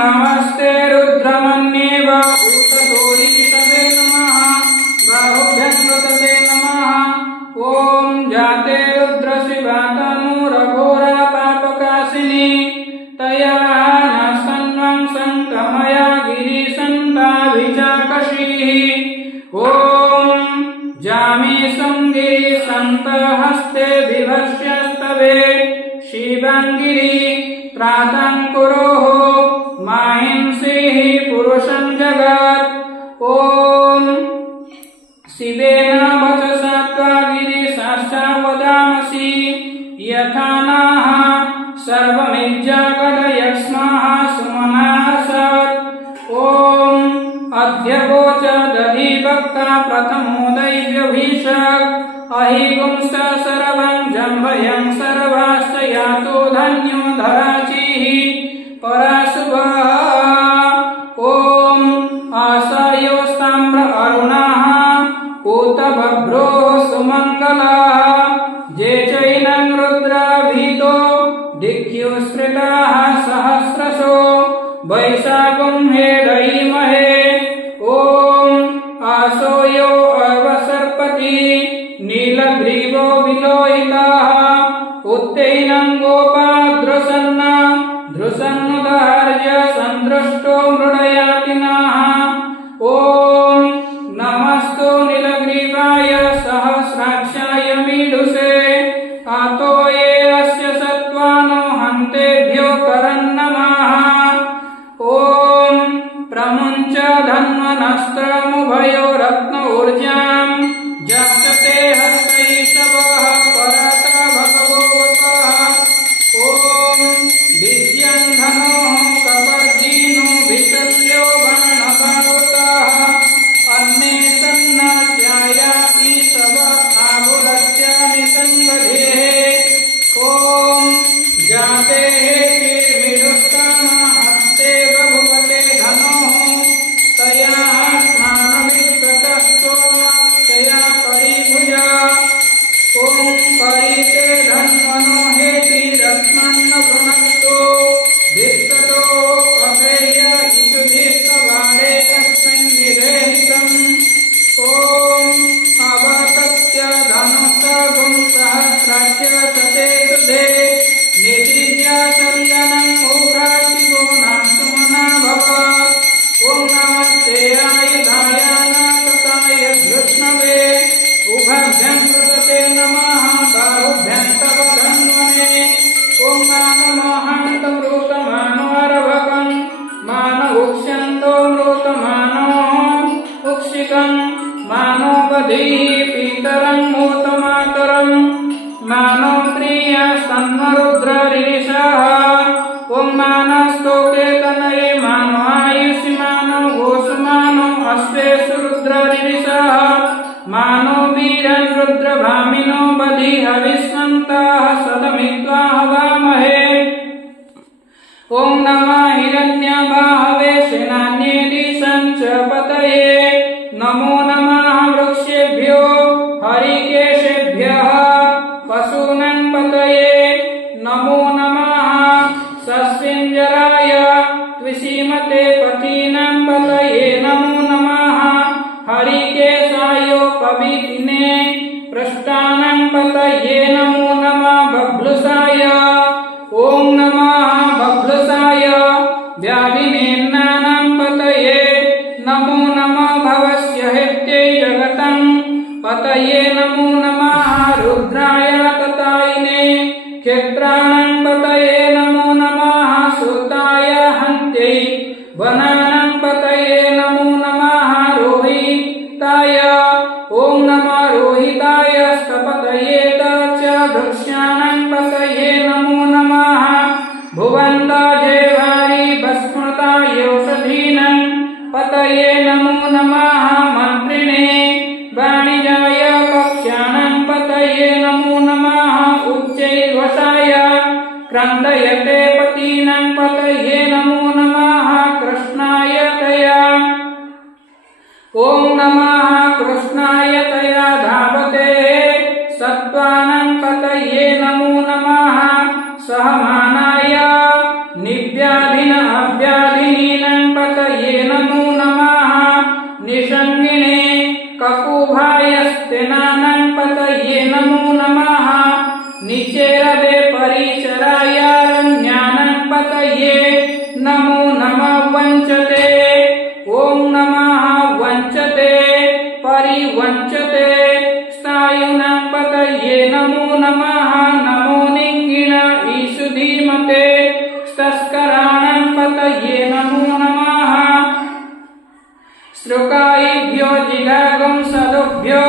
नमस्ते रुद्रमन्येव भूततोहि तवे नमः बाहुभ्यं कृतते नमः। ॐ जाते रुद्रशिवा तनुरघोरा पापकाशिनी तया न सन्वं संकमया गिरिशन्ताभिचाकशीः। ॐ जामे संगे सन्तहस्ते विभस्यस्तवे शिवाङ्गिरि त्रातं कुरोः माहिंसीः पुरुषं जगत्। ॐ शिवेन वचसा त्वागिरिशास्ता वदामसि यथा नाः सर्वमिज्जागदयस्माः सुमनाः सत्। ॐ अध्यवोच दधिभक्ता प्रथमो दैव्यभिषक् अहिगुंस सर्वं जम्भयं सर्वाश्च यातो धन्यो धराचिः पराशुभः। ॐ आशयोस्ताम्र अरुणाः कूतबभ्रो सुमङ्गलाः जे चैनं रुद्राभितो दिग्युस्त्रिताः सहस्रशो वैशाखं हेरयिमहे। ॐ आशो यो अवसर्पति नीलग्रीवो विलोहिताः उत्तैनं गोपा दृशन्ना दृशन्नुदार्य सन्दृष्टो मृडयातिनाः। ॐ नमस्तु नीलग्रीवाय सहस्राक्षाय मीढुषे आतो ये अस्य सत्त्वानो हन्तेभ्यो करन्नमः। ॐ प्रमुञ्च धन्वनस्त्रमुभयो रत्न ऊर्जां जासते हस्तैषवः परता भगवतः। ॐ विद्यं धनोः कपर्दीनो विशल्यो बाणभावतः अन्ये सन्नास्याया ईशव आहुरस्य निसङ्गधेः। ॐ जाते हेतिर्मिदुष्टामः हस्ते बभुवते धनोः तया स्नानमिष्टतः सोमाक्षया परिभुजा। ॐ परिते धन्वनो हेतिरस्मन्न वृणक्तो धिष्ठतो अभेय इषुधिष्ठवारे अस्मिन् विधेहितम्। ॐ अवतत्य धनुष्टगुं सहस्राख्य सते सुधे निधिज्या सल्यनं ऊराशिवो नासुमना भव। ॐ नमस्ते आयुधाय नासताय धृष्णवे उभभ्यं कृतते नमः बाहुभ्यं तव धन्वने। ॐ मानमोहान्तमृतमानो अर्भकं मानो उक्ष्यन्तो मृतमानो उक्षिकं मानो बधीः पीतरं मूतमातरं मानो प्रिया सन्मरुद्ररीरिषः। ॐ मानस्तोके तनये मानो आयुषि मानो घोषु मानो अश्वेषु रुद्ररीरिषः मानो वीरन् रुद्रभामिनो बधिः हविष्मन्तः सदमित्वा हवामहे। ॐ नमः हिरण्यबाहवे सेनान्येदिशं च पतये नमो नमः वृक्षेभ्यो हरिकेशेभ्यः पशूनां पतये नमो नमः सस्यञ्जराय त्विषीमते पतीनां पतये नमो नमः हरिकेशायोपवीतिने पृष्ठानां पतये नमो नमः बभ्लुषाय। ॐ नमः बभ्लुषाय व्याधिनेन्नानां पतये नमो नमः भवस्य हेत्यै जगतं पतये नमो नमः रुद्राय ततायिने क्षेत्राणां पतये नमो नमः श्रुताय हन्त्यै वनानां पतये नमो नमः रोहिताय। ॐ नमः रोहिताय स्तपतये च वृक्षाणां पतये नमो नमः भुवन्दाजेवारि भस्मृताय औषधीनां पतये नमो नमः मन्त्रिणे वाणिजाय कक्ष्याणां पतये नमो नमः उच्चैर्वशाय क्रन्दयते पतीनां पतये नमो नमः कृष्णाय तया। ॐ नमः कृष्णाय तया धावते सत्त्वानां पतये नमो नमः सहमानाय निव्याधिन अव्याधिने नमो नमः वंचते ओम नमः वंचते परिवंचते स्थायुनां पतये नमो नमः नमो निंगिण ईशु धीमते तस्कराणां पतये नमो नमः श्रुकायिभ्यो जिगागं सदुभ्यो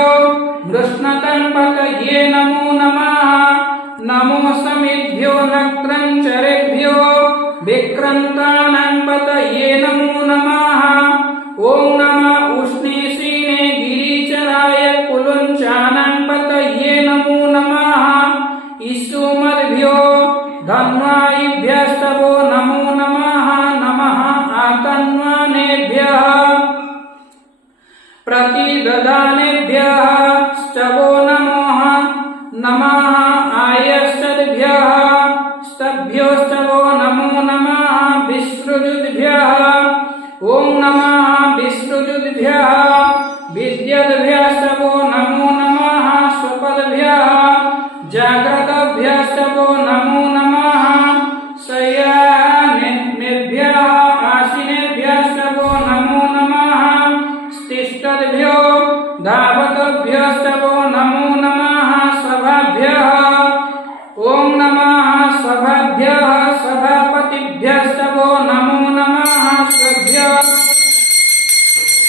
मृष्णतं पतये नमो नमः नमो समिभ्यो नक्रञ्चरेभ्यो विक्रान्तानां पतये नमो नमः ओम नमः उष्णीषीणे गिरिचराय कुलुञ्चानां पतये नमो नमः ईशुमद्भ्यो धन्वायिभ्यस्तवो नमो नमः नमः आतन्वानेभ्यः प्रतिददानेभ्यः स्तवो नमः आयस्तद्भ्यः स्तभ्योस्तवो नमो नमः विसृजुद्भ्यः ओम नमः विसृजुद्भ्यः विद्यद्भ्यस्तवो नमो नमः स्वपद्भ्यः जाग्रतभ्यस्तवो नमो नमः शय्यानेभ्यः आसीनेभ्यस्तवो नमो नमः तिष्ठद्भ्यो धावतभ्यस्तवो नमो नमः सभाभ्यः ओम नमः सभाभ्यः सभापतिभ्यस्तवो नमो नमः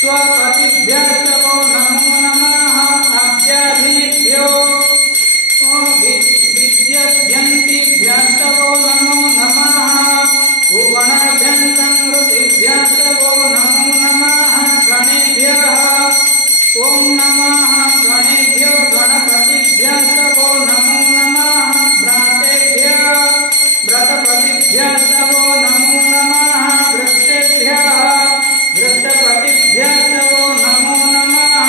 स्वपतिभ्यस्तवो नमो नमः अभ्याधिभ्यो विद्यभ्यन्तिभ्यस्तवो नमो नमः भुवनाभ्यन्तमृतिभ्यस्तवो नमो नमः गणेभ्यः ओम नमः गणेभ्यो गणपतिभ्यस्तवो नमो नमः भ्रातेभ्यः व्रतपतिभ्यस्तवो नमो नमः वृक्षेभ्यः वृषपतिभ्यस्तवो नमो नमः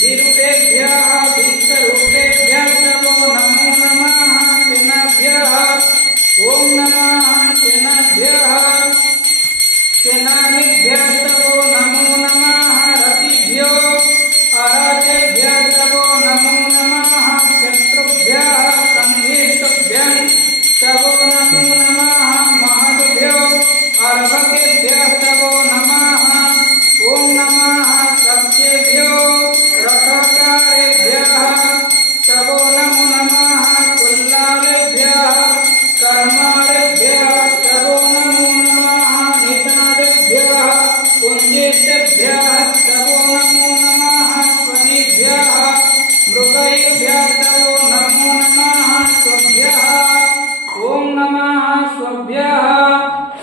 विरूपेभ्यः विश्वरूपेभ्यस्तवो नमो नमः सेनाभ्यः ओम नमः सेनाभ्यः सेनानीभ्यस्तवो नमो नमः रतिभ्यो अराजेभ्यस्तवो नमो नमः शत्रुभ्यः संहेष्टुभ्यस्तवो नमो नमः महद्भ्यो अर्भकेभ्यस्तवो नमः ओम नमः सत्येभ्यो रथकारेभ्यः स्तवो नमो नमः कुल्लालेभ्यः कर्मालेभ्यः स्तवो नमो नमः निषादेभ्यः पुञ्जेष्ठेभ्यः स्तवो नमो नमः स्वनेभ्यः मृगैभ्यः स्तवो नमो नमः स्वभ्यः ओम नमः स्वभ्यः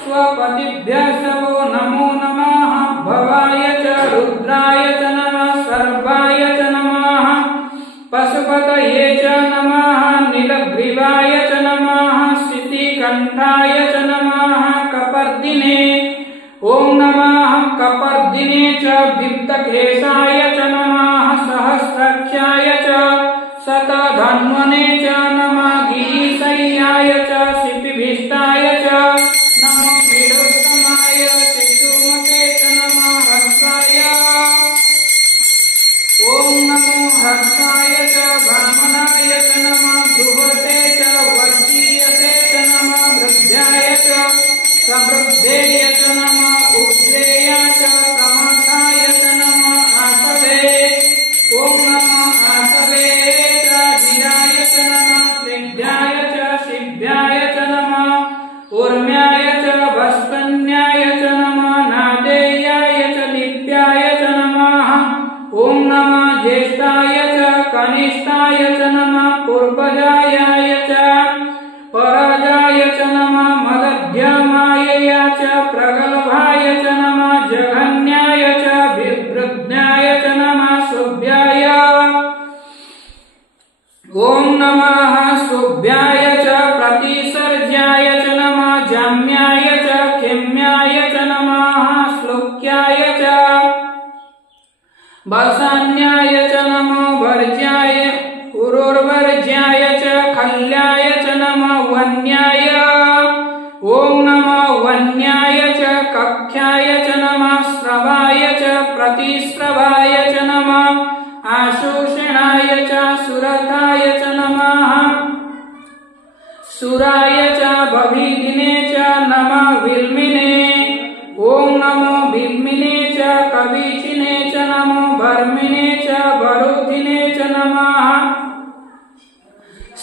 स्वपतिभ्यः स्तवो नमो नमः भवाय च रुद्राय च नमः सर्वाय च नमः पशुपतये च नमः नीलग्रीवाय च नमः शितिकण्ठाय च नमः कपर्दिने ओम नमः कपर्दिने च विप्तकेशाय च नमः सहस्राक्षाय च शतधन्वने च नमः गिरिशय्याय च शिपिभीष्टाय च नमो वीरोत्तमाय शिशुमते च नमः हर्षाय ओम नमो हर्षाय च वामनाय च नमः ध्रुवते च वर्षीयते च नमः वृद्ध्याय च समृद्धेय च नमः उज्ज्वेयाय च कमलाय च नमः आसवे ओम नमः आसवे च धीराय च नमः स्निग्धाय च शिभ्याय च नमः ऊर्म्याय च वस्तन्याय च नमः नादेयाय च लिप्याय च नमः ओम नमः ज्येष्ठाय च कनिष्ठाय च नमः पूर्वजाय च पराजाय च नमः मध्यमाय च प्रगल्भाय च नमः जघन्याय च विवृद्धाय च नमः शुभ्याय ओम नमः शुभ्याय च प्रतिसर्ज्याय च नमः जाम्याय च खेम्याय च नमः श्लोक्याय च वसान्याय च नमो वर्ज्याय उरोर्वर्ज्याय च खल्याय च नमः वन्याय ओम नमः वन्याय च कक्ष्याय च नमः श्रवाय च प्रतिश्रवाय च नमः आशोषणाय च सुरथाय च नमः सुराय च भविदिने च नमः विल्मिने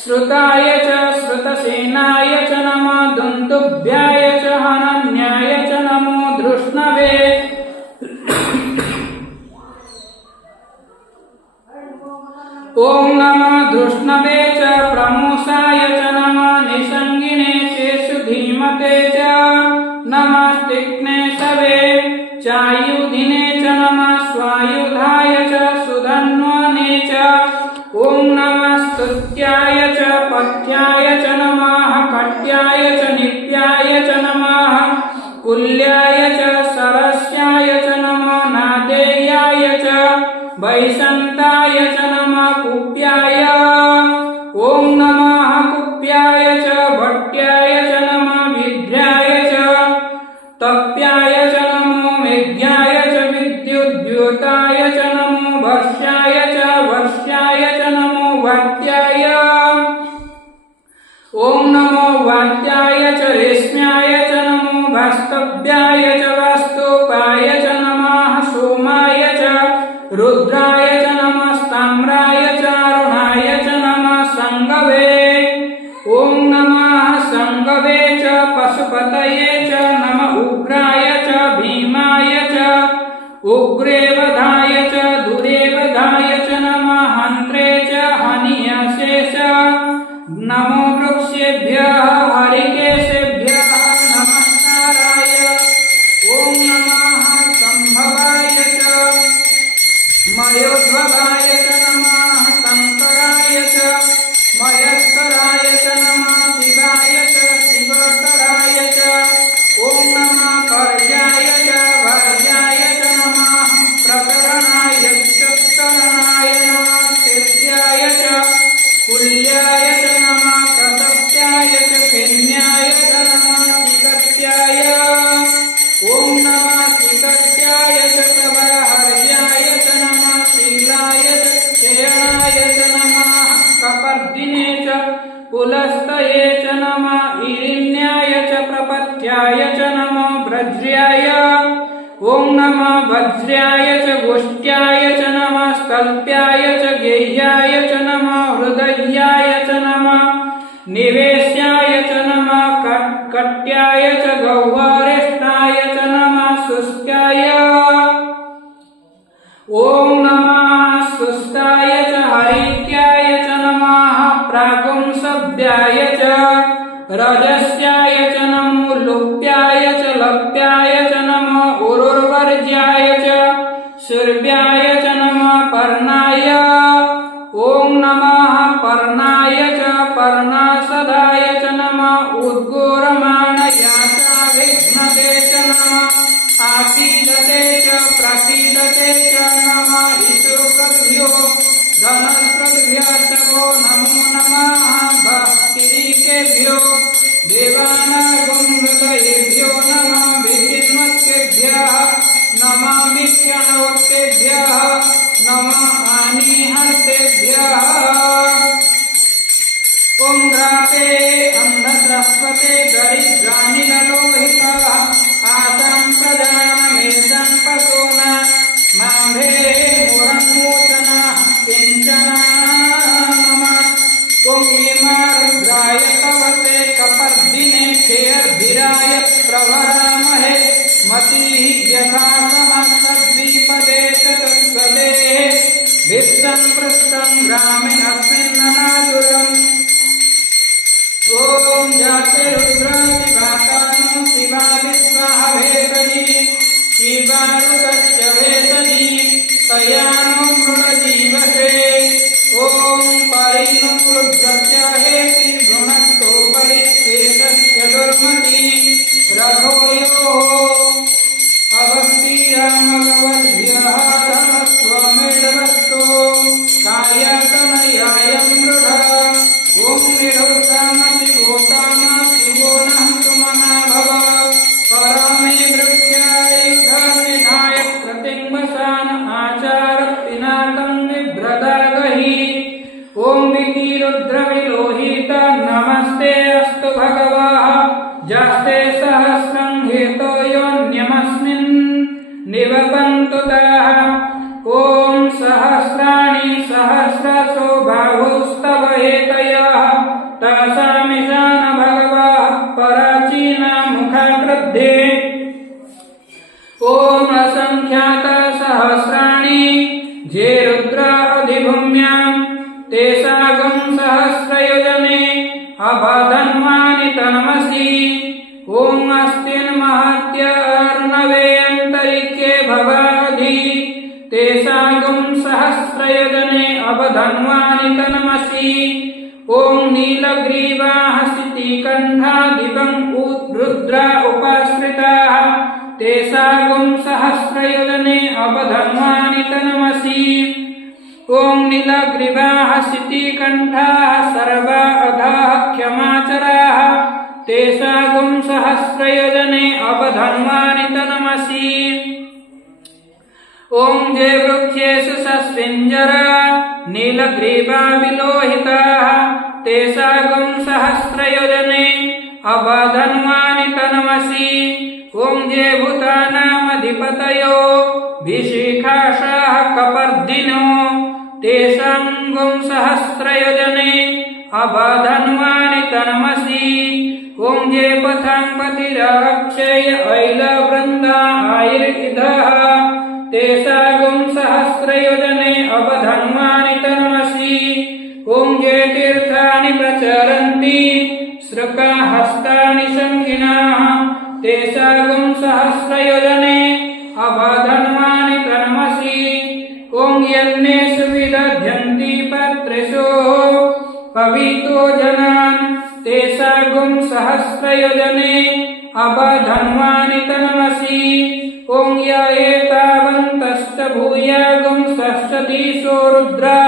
श्रुताय च श्रुतसेनाय च नमः दुन्दुभ्याय च हनन्याय च नमो धृष्णवे ॐ नमः धृष्णवे च प्रमोषाय च नमः निसंगिने चेषु धीमते च नमः तीक्ष्णेशवे चायुधिने च नमः स्वायुधाय च सुधन्वने च ॐ नमः स्तुत्याय च पथ्याय च नमः कट्याय च नित्याय च नमः कुल्याय च सरस्याय च नमः नादेयाय च वैशन्ताय च नमः कुप्याय ॐ नमः कुप्याय च भट्याय च नमः विद्याय च तप्याय च नमो मेघ्याय च विद्युद्युताय च नमो वर्ष्याय च नमो वात्याय ॐ नमो वात्याय च रेश्म्याय च नमो वास्तव्याय च वास्तुपाय च नमः सोमाय च रुद्राय च नमः ताम्राय च अरुणाय च नमः संगवे ॐ नमः संगवे च पशुपतये च नमः उग्राय च भीमाय च उग्रेवधाय च दुरेवधाय च नमः हन्त्रे च हनियसे च नमो वृक्षेभ्यः हरिकेशेभ्यः नमस्काराय ॐ नमः संभवाय च मयोद्भवाय च नमः शंकराय च मयस्कराय च नमः शिवाय च शिवतराय च ॐ नमः पर्याय च भर्याय च नमः प्रकरणाय चक्षरणाय नमः कीर्त्याय च कुल्याय च नमः ससत्याय च खेन्याय च नमः चिकत्याय ॐ नमः चिकत्याय च प्रबलहर्याय च नमः शीलाय च क्षयणाय च नमः कपर्दिने च पुलस्तये च नमः ईरिण्याय च प्रपथ्याय च नमः व्रज्याय ॐ नमः वज्र्याय च गोष्ट्याय च नमः स्तल्प्याय च गेह्याय च नमः हृदयाय च नमः निवेश्याय च नमः कट्याय च गह्वरेष्ठाय च नमः शुष्काय ॐ नमः शुष्काय च हरित्याय च नमः प्रागुंसभ्याय च रजस्याय च नमो लुप्याय च लप्याय च नमः उरुर्वर्ज्याय च शूर्व्याय च नमः पर्णाय ॐ नमः पर्णाय च पर्णासदाय च नमः उद्गोरमाणयाचाभिघ्नते च नमः आसीदते च प्रसीदते च नमः ईशुकृभ्यो धनकृभ्यो नमो नमः भक्तिकेभ्यो देवानागुंहृदयेभ्यो नमः विचिन्मत्केभ्यः नमः विज्ञानवत्तेभ्यः नमः हानिहर्तेभ्यः ॐ द्राते अन्धस्रस्वते दरिद्रानिलोहितः आसां प्रजानमेषां पशूना माम्भे मुरङ्मोचनः किञ्चन ॐ रुद्राय तवसे कपर्दिने खेर्भिराय प्रवरामहे मतिः यथा समस्तद्विपदे च तत्सदे भिष्टं पृष्टं ग्रामे अस्मिन्ननातुरम् ॐ जाते रुद्रादिवातानो शिवा विश्वाभेतजी शिवारुतश्च वेतजी तयानो मृडजीवसे ॐ परिणो रुद्रस्य हेति भ्रूणस्थो परिच्छेदस्य दुर्मति रघोयोः अवस्थिरामगवद्भ्यः धनस्वमेधवस्तो कायातनयाय मृड ॐ निरुद्धामसि भूतामा शिवो नः सुमना भव परमे वृक्षायुधानिधाय प्रतिम्बसान आचार पिनाकं निभ्रदागहि ॐ विधिरुद्रविलोहित नमस्ते अस्तु भगवः जास्ते सहस्रं हेतो योऽन्यमस्मिन् निवपन्तु ताः ॐ सहस्राणि सहस्रशो बाहुस्तव हेतयः दध्ये। ओम असंख्यात सहस्राणि जे रुद्र अधिभूम्यां ते सागं सहस्रयोजने अभधन्वानि तनमसि। ओम अस्तिन्महत्य अर्णवे अंतरिक्षे भवाधि ते सागं सहस्रयोजने अभधन्वानि तनमसि। ओम नीलग्रीवाः सितिकण्ठादिवं रुद्रा उपाश्रिताः ते सागं सहस्रयोजने अभधन्वानि तनमसि। ओम नीलग्रीवाः सितिकण्ठाः सर्वा अधाः क्षमाचराः ते सागं सहस्रयोजने अभधन्वानि तनमसि। ओम जे वृक्षेषु सस्विञ्जरा नीलग्रीवा विलोहिताः ते सागं सहस्रयोजने अभधन्वानि तनमसि। ओम जे भूतानामधिपतयो विशिखाशाः कपर्दिनो ते सागं सहस्रयोजने अभधन्वानि तनमसि। ओम जे पथांपतिरक्षय ऐलवृन्दा आयुर्इधः ते सागं सहस्रयोजने अभधन्वानि तनमसि। ओम जे तीर्थानि प्रचरन्ति श्रुकाहस्तानि शङ्खिनः ते सागं सहस्रयोजने अभधन्वानि तनमसि। ओम यज्ञेषु विदध्यन्ति पत्रेषु पवितो जनान् ते सागं सहस्रयोजने अभधन्वानि तनमसि। ओम य एतावन्तश्च भूयागं षष्ठदिशो रुद्रा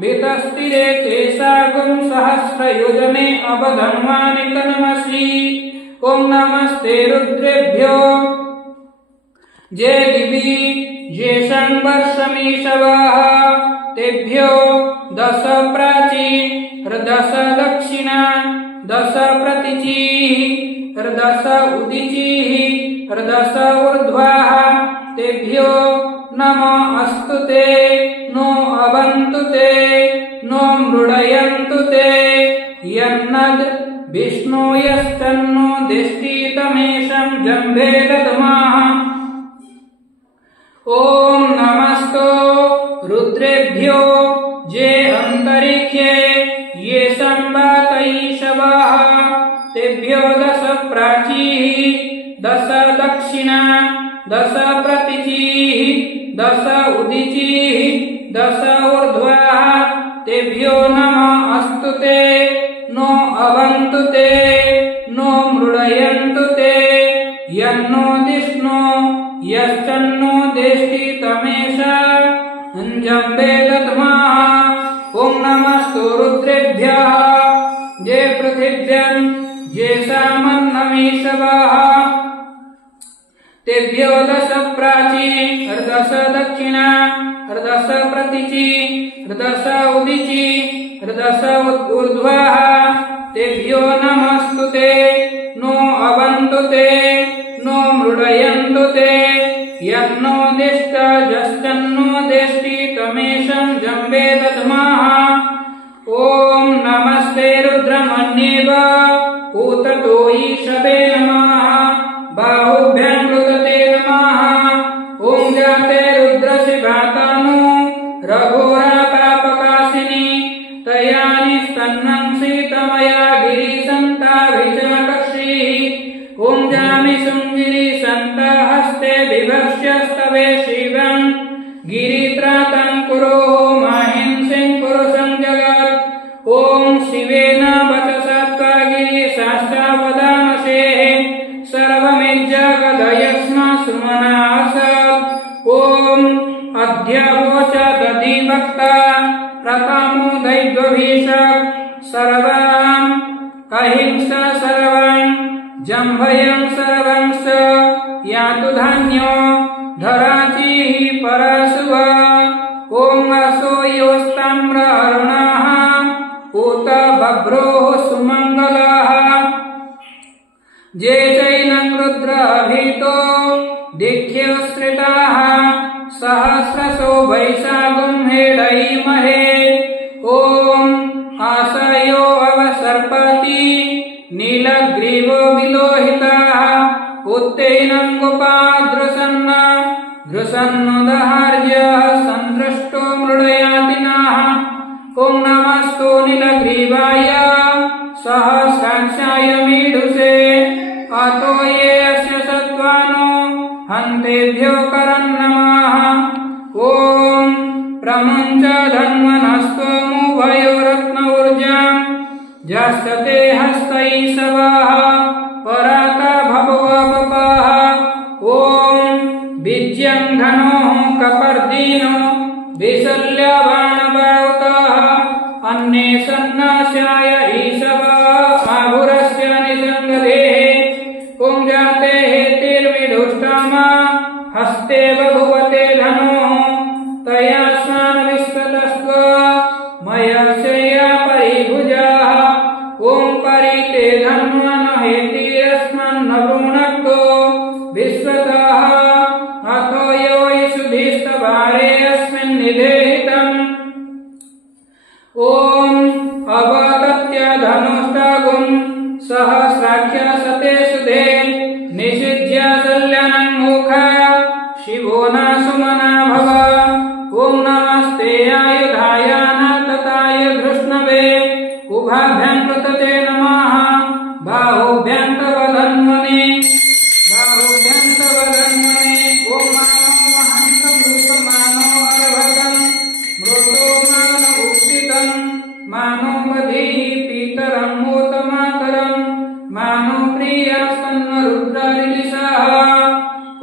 वितस्तिरे ते सागं सहस्रयोजने अभधन्वानि तनमसि। ओम नमस्ते रुद्रेभ्यो जे दिवि येषां वर्षमीशवः तेभ्यो 10 प्राची 10 दक्षिणा 10 प्रतीचीः 10 उदीचीः 10 ऊर्ध्वाः तेभ्यो नमो अस्तु ते नो अवन्तु ते नो मृडयन्तु ते यन्नद् विष्णु यश्चन्नो दिष्टितमेषं जम्भे दद्मः। ओम नमस्तो रुद्रेभ्यो जे अंतरिक्षे ये संवातैषवः तेभ्यो 10 प्राचीः 10 दक्षिणा 10 प्रतीचीः 10 उदीचीः 10 ऊर्ध्वाः तेभ्यो नमः अस्तु ते नो अवन्तु ते नो मृडयन्तु ते यन्नो दिष्णो यश्चन्नो दिष्टितमेषं जम्भे दद्मः। ओम नमस्तु रुद्रेभ्यः जे पृथिव्यां येषामन्नमीषवः तेभ्यो 10 प्राची 10 दक्षिणा 10 प्रतीची 10 उदीची 10 ऊर्ध्वाः तेभ्यो नमस्तु ते नो अवन्तु ते नो मृडयन्तु ते यन्नो दिष्ट यश्चन्नो दिष्टितमेषं जम्भे दद्मः। ओम नमस्ते रुद्रमन्येव ऊततो ईशवे नमः बाहुभ्यां कृतते नमः। ओम जाते रुद्रशिवातानु रघोरा पापकाशिनी तयानि स्तन्नं सीतमया गिरिसन्ताभिषाकश्रीः। ओम जामि सुंगिरि संता हस्ते विभक्ष्यस्तवे शिवं गिरित्रातं कुरो महिंसिं पुरुषं जगत्। ओम शिवेन वचसा त्वा गिरिशास्ता वदामसेः सर्वमिज्जगदयक्ष्म सुमनासत्। ओम अध्यवोच दधिभक्ता प्रथमो दैवभिषक् सर्वां अहिंसा सर्वं जम्भयं सर्वं स यातु धान्यो धराचिः परशुभ। ओम असो योस्ताम्र अरुणः उत बभ्रोः सुमङ्गलः जे चैनं रुद्र अभितो दिख्योश्रिताः सहस्रशो वैशाखं हेडयिमहे। ओम आशयो अवसर्पति नीलग्रीवो विलोहिताः। उत्तेनं गोपादृसन्न दृसन्नुदहार्यः सन्दृष्टो मृडयाति नाः ॐ नमस्तु नीलग्रीवाय सहस्राक्षाय मीढुषे अतो ये अस्य सत्त्वानो हन्तेभ्यो करन्नमः ॐ प्रमुञ्च धन्वनस्त्वमुभयोरत्नऊर्जाम् जास्यते हस्तैषवः पराता भववपः ॐ बीज्यं धनोः कपर्दीनो विशल्यबाणबाहुतः अन्ये सन्नास्याय ईशवः आभुरस्य निसङ्गदेः ॐ जाते हेतिर्विदुष्टमा हस्ते बभुवते धनोः तया स्नान विश्वतस्त्व मया शय्या परिभुजाः ॐ परिते धन्वन हेतिरस्मन्न वृणक्तो विश्वतः अथो यो ईशुभिस्तवारे अस्मिन् निधेहितम् ॐ अवतत्य धनुष्टागुं सहस्राख्य सते सुधे निषिध्य शल्यनं मुखा शिवो न सुमना भव ॐ नमस्ते आयुधाय नातताय धृष्णवे उभाभ्यां कृतते नमः बाहुभ्यां तव धन्वने ॐ मानं महन्तं मृतमानो अर्भकं मृतो मान उक्षितं मानो बधिः पीतरं मूतमातरं मानो प्रियस्तन्वरुद्ररिलिषः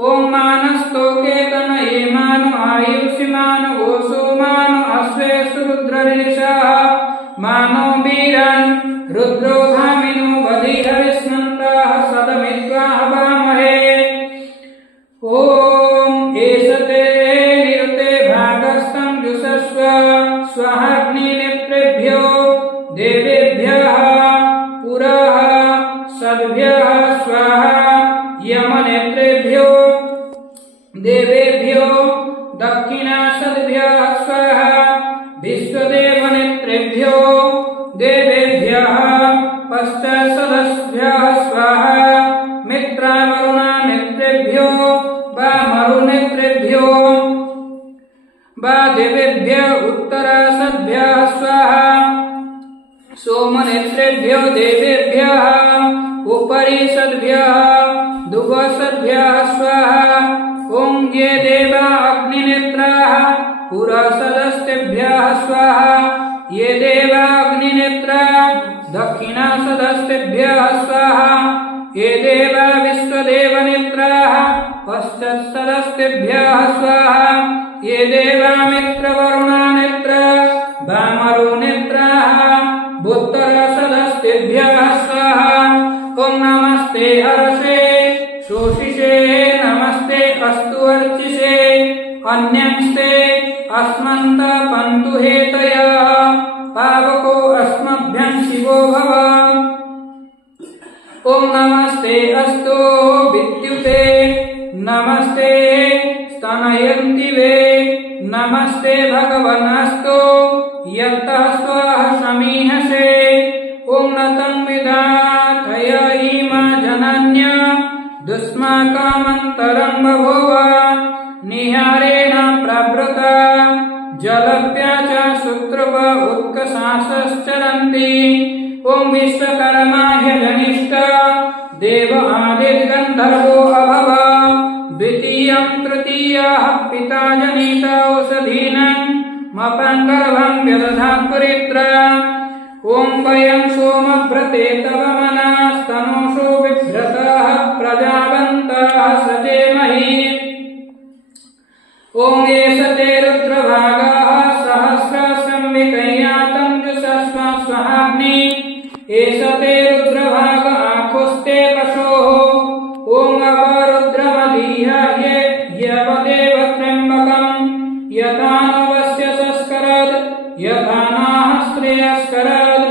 ॐ मानस्तोकेतनये मानो आयुषि मानो गोसो मानो अश्वेषु रुद्ररिलिषः मानो वीरन् रुद्रो धामिनो बधिरविस्मन्तः सदमित्वा हवामहे ॐ एषते निरते भागस्तं जुषस्व स्वहाग्निनेत्रेभ्यो देवेभ्यः पुरः सद्भ्यः स्वाहा यमनेत्रेभ्यो देवेभ्यो दक्षिणासद्भ्यः स्वाहा विश्वदेवनेत्रेभ्यो देवेभ्यः पश्चात्सदस्भ्यः स्वाहा मित्रावरुणानेत्रेभ्यो वा मरुनेत्रेभ्यो वा देवेभ्यो उत्तरासद्भ्यः स्वाहा सोमनेत्रेभ्यो देवेभ्यः उपरिषद्भ्यः दुवसद्भ्यः स्वाहा ॐ ये देवा अग्निनेत्राः पुरसदस्तेभ्यः स्वाहा ये देवा अग्निनेत्राः दक्षिणासदस्तेभ्यः स्वाहा ये देवा विश्वदेवनेत्राः पश्चात्सदस्तेभ्यः स्वाहा ये देवा मित्रवरुणानेत्राः वामरुनेत्राः उत्तरसदस्तेभ्यः स्वाहा ॐ नमस्ते हरसे शोषिषे नमस्ते अस्तु अर्चिषे अन्यंस्ते अस्मन्त पन्तु हेतयः पावको अस्मभ्यं शिवो भव ॐ नमस्ते अस्तु विद्युते नमस्ते स्तनयन्तिवे नमस्ते भगवनस्तु यतः स्वः समीहसे ॐ नतं विधातय इमा जनन्य दुष्माकमन्तरं बभूव निहारेण प्रवृता जलप्या च शुक्रव उत्कशासश्चरन्ति ॐ विश्वकर्मा ह्यजनिष्ठ देव आदिर्गन्धर्वो अभव द्वितीयं तृतीयः पिता जनित औषधीनां मपाङ्गर्भं व्यदधात् पुरित्र ॐ वयं सोमभ्रते तव मनास्तनोषु बिभ्रतः प्रजावन्तः सचेमहि ॐ एष ते रुद्रभागः सहस्रशं विकैयातं जुषस्व स्वहाग्नि एष ते रुद्रभाग आकुस्ते पशोः ॐ अवरुद्रमदीह ह्यवदेव त्र्यम्बकं यथा नवस्य संस्करद् यथा नाहस्त्रेयस्करद्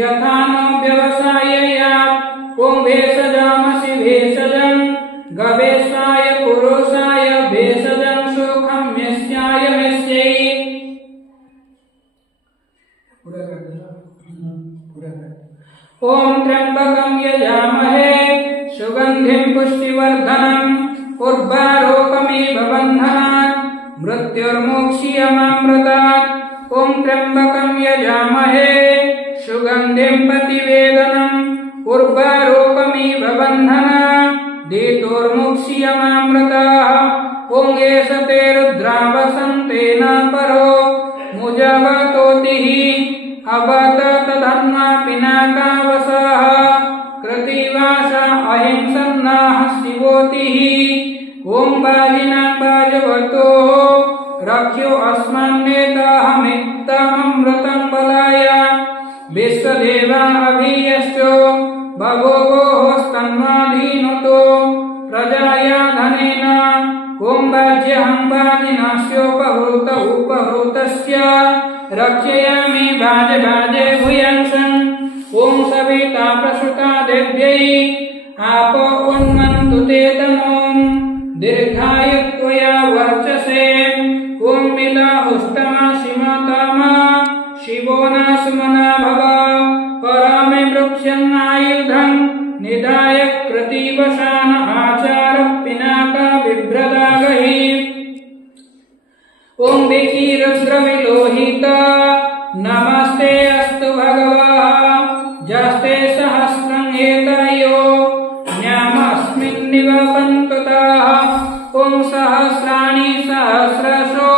यथा न व्यवसाययात् ॐ भेषजामसि भेषजं गवेशाय पुरुषाय भेषजं सुखं यस्याय यस्यै ॐ त्र्यम्बकं यजामहे सुगन्धिं पुष्टिवर्धनम् उर्वारुकमिव बन्धनात् मृत्युर्मोक्ष्यमामृतात् ॐ त्र्यम्बकं यजामहे सुगन्धिं प्रतिवेदनम् उर्वारुकमिव बन्धनात् धेतुर्मोक्ष्यमामृताः ॐ एष ते रुद्रा वसन्तेन परो मुजवतोतिः अवत तधन्वा पिनाकावसः कृतिवास अहिंसन्नाः शिवोतिः ॐ बालिनां बाजवतो रक्ष्यो अस्मन्नेताहमित्तममृतं बलाय विश्वदेवा अभियश्चो बभूवोस्तन्वाधीनुतो प्रजाया धनेन ॐ वाज्यहं वाजिनस्योपहृत उपहृतस्य रक्षयामि भाजे भूयंसन् ॐ सविता प्रसुता देव्यै आपो उन्मन्तु ते तनूं दीर्घाय त्वया वर्चसे ॐ मिलाहुष्टमा सीमतमा शिवो न सुमना भव परामे वृक्षन्नायुधं निधाय कृतिवशान आचार पिनाका बिभ्रदागहि ॐ विकीरुद्रविलोहित नमस्ते अस्तु भगवः जस्ते सहस्रं एतयो न्यामस्मिन् निवपन्तुतः ॐ सहस्राणि सहस्रशो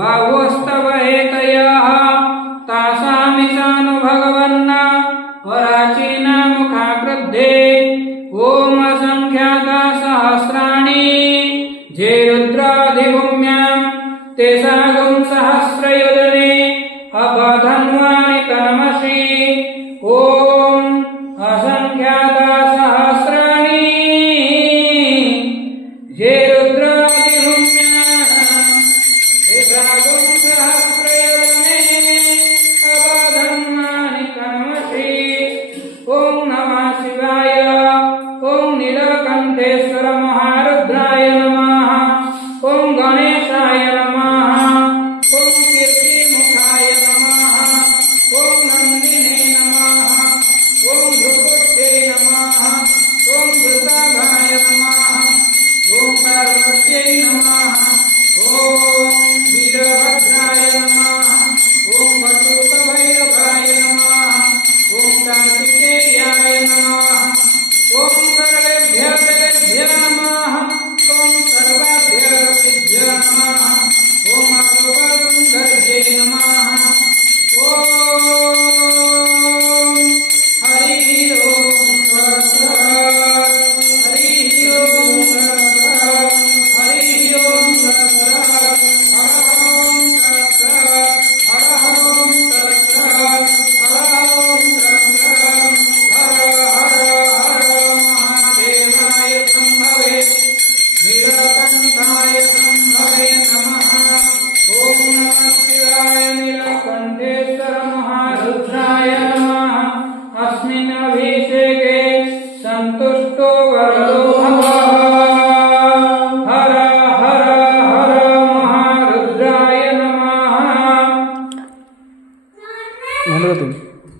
बाहुस्तव एतयः तासामिशानो भगवन्न वराचीना मुखाकृद्धे ॐ असंख्याता सहस्राणि जे रुद्राधिभूम्यां तेषागुं सहस्रयोजने अबधन्वानि तनमसि ॐ असंख्याता सहस्राणि जे रुद्राधिभूम्यां तेषागुं सहस्रयोजने अबधन्वानि तनमसि ॐ नमः शिवाय ॐ नीलकण्ठेश्वर महारुद्राय नमः ॐ गणेशाय नमः ॐ कीर्तिमुखाय नमः ॐ नन्दिने नमः ॐ भृकुट्ये नमः ॐ वृषभाय नमः ॐ पार्वत्यै नमः ॐ वीरभद्राय नमः ॐ वटुकभैरवाय नमः ॐ कार्तिकेयाय नमः ॐ सर्वेभ्यः देवेभ्यः नमः ॐ सर्वाभ्यः ऋषिभ्यः नमः ॐ अपूर्वसुन्दर्यै नमः ॐ हरिः ॐ तत्सत् हरिः ॐ तत्सत् हरिः ॐ तत्सत् हरः ॐ तत्सत् हरः ॐ तत्सत् हर हर महादेवाय शम्भवे नीलकण्ठाय शम्भवे नमः ॐ नमः शिवाय नीलकण्ठेश्वर महारुद्राय नमः अस्मिन् अभिषेके सन्तुष्टो वरदो भवः हर हर हर महारुद्राय नमः।